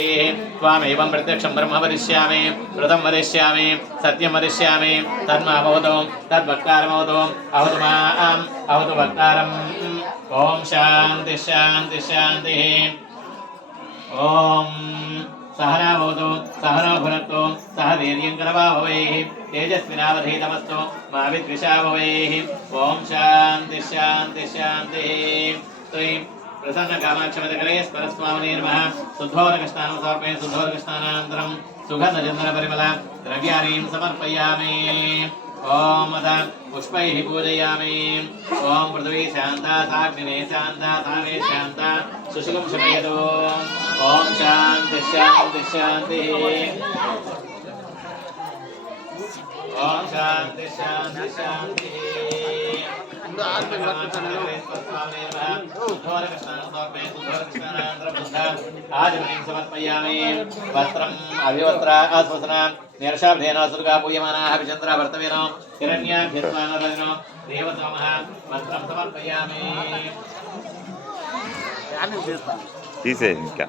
त्वामेवं प्रत्यक्षं ब्रह्म वदिष्यामि व्रतं वदिष्यामि सत्यं वदिष्यामि तन्मावतु तद्वक्तारमवतु अवतु माम् अवतु वक्तारम् ॐ शान्तिः शान्तिः शान्तिः ॐ सहना भवतु सहनो भुनक्तु सह वीर्यं करवावहै तेजस्विनावधीतमस्तु मा विद्विषावहै ॐ शान्तिः शान्तिः शान्तिः प्रसन्न कामाक्षमदकरे स्मरस्वामिने नमः शुद्धोदकस्नानं समर्पयामि शुद्धोदकस्नानानन्तरं सुगन्धचन्दनपरिमल द्रव्याणीं समर्पयामि ॐ अथ पुष्पैः पूजयामि ॐ पृथिवी शान्ता साग्निः शान्ता सामे शान्ता सुशिखं शमयतु ॐ शान्तिः शान्तिः शान्तिः ॐ शान्तिः शान्तिः शान्तिः समर्पयामि वस्त्रम् अभिवस्त्र अस्वसना निरशाब्धेन सुर्गा पूयमानाः विचन्द्रा वर्तवेनो हिरण्याभ्यस्मानवदिनो देवतामः वस्त्रं समर्पयामि తీసే ఇంకా